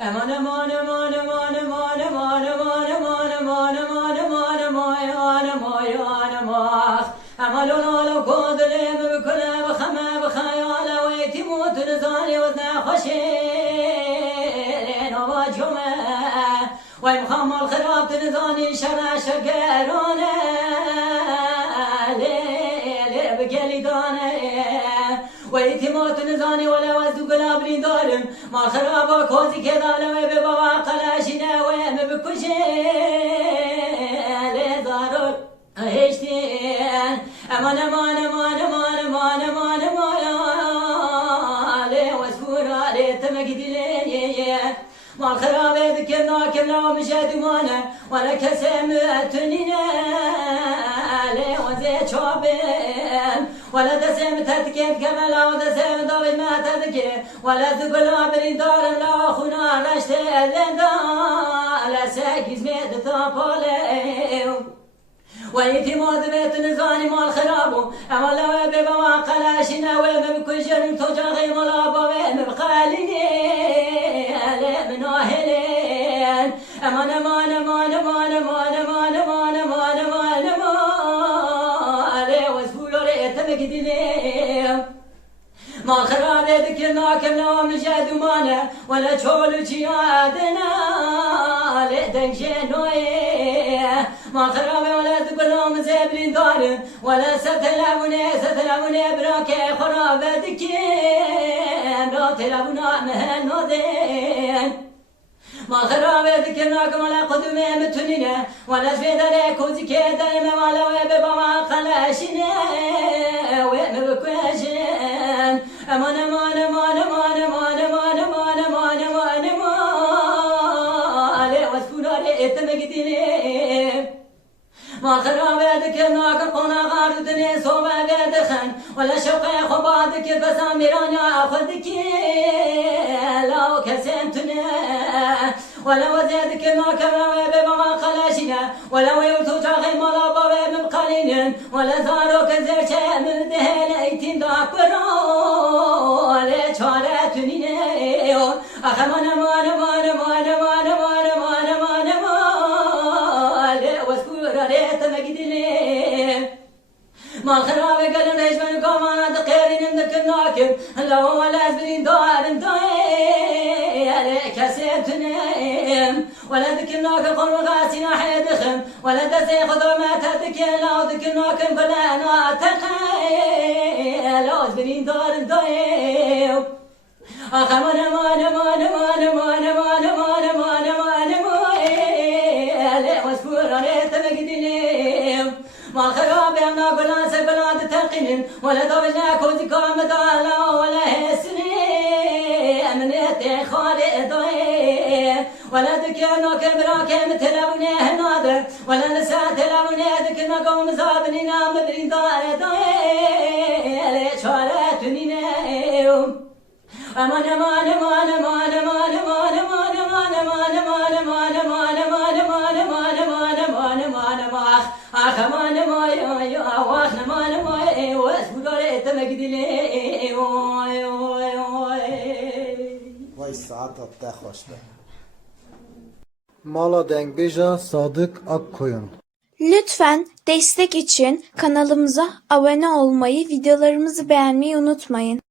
Aman aman aman aman aman aman aman aman aman aman aman aman aman aman aman لون كودلم بكل بخما بخيال ويتموت نزاني وزنا خشين وباجمه ويمخم الخراب تنزاني شرع شقرونه ليل بقلي دانه ويتموت نزاني ولا وزد قلابني دارم ما خراب كوزي كذا لما ببوا قلاشنا ويم بكشين لزارور هشتين امان امان امان امان امان امان امان لي وسفورا لي تمقدلي ما الخراب ذكرنا كمنا ومشهد مانا ولا كسمتنينا لي وزيت شوبين ولا دسم تذكر كملا ودسم ضوي ما تذكر ولا تقول عبرين دار لا أخونا رشت لندا لا ساكز ميد ثابولي ويتماد بيت نزاني مال خرابو أما لو ببوا قلاشنا وبكل جرم تجاغي ملابا وبخاليني من أهلين أمان أمان أمان أمان أمان أمان أمان أمان أمان أمان وسفولو ريتمكدلي ما الخراب ذكرنا كمنا ومجاد مانا ولا تشولو جيادنا لدنجينوي ما الخراب ولا تقولهم زبلين دار ولا ستلموني براكي خراب ذكرين لا تلمونا مهنودين ما الخراب ذكرنا كملا قدومي متنينة ولا زبيد عليك وزكي دايما ولا ويبقى ما خلاشنا ويبقى أمان أمان أمان أمان أمان أمان أمان أمان أمان أمان وسفونا لإتمكدلي ما خراب ذكرنا كقنا غاردني صوبا بدخن ولا شوقي خبادك بساميران أخذك لو كسنتنا ولا وزيدك ما كرام بما خلاشنا ولا ويوتو جاغي مالا بابا من قليل ولا زارو كزر شيء من دهن ايتين داكبرو ولا شارتني أخمان أمان أمان أمان أمان أمان أمان أمان أمان وسكورة ريت مجدلي ما الخراب قال نيش من كمان دقيرين عندك الناكب لو ولا زبرين دار عليك سيبتنم ولا ذكرناك قوم غاسنا حيدخم ولا دسي خضر ما تذكر لو ذكرناك بلا ناتقي لو زبرين دار أخمان أمان أمان أمان أمان أمان أمان أمان أمان أمان وسفورة ريت مقدلي ما خراب يمنا بلان سبلان تقنن ولا دوجنا كوزي كام دالا ولا هسني أمنيتي خالي دوي ولا ذكرنا كبرا كم تلوني هنادر ولا نساء تلوني ذكرنا قوم زابني نام برين دار دوي ليش شارتني نيوم أمان أمان أمان أمان أمان أمان أمان أمان أمان أمان أمان أمان أمان أمان أمان أمان أمان أمان أمان أخمان ما يا وأخنا ما واسبوع تمجدلي Vay saat hatta hoş be. Mala Dengbija Sadık Akkoyun. Lütfen destek için kanalımıza abone olmayı, videolarımızı beğenmeyi unutmayın.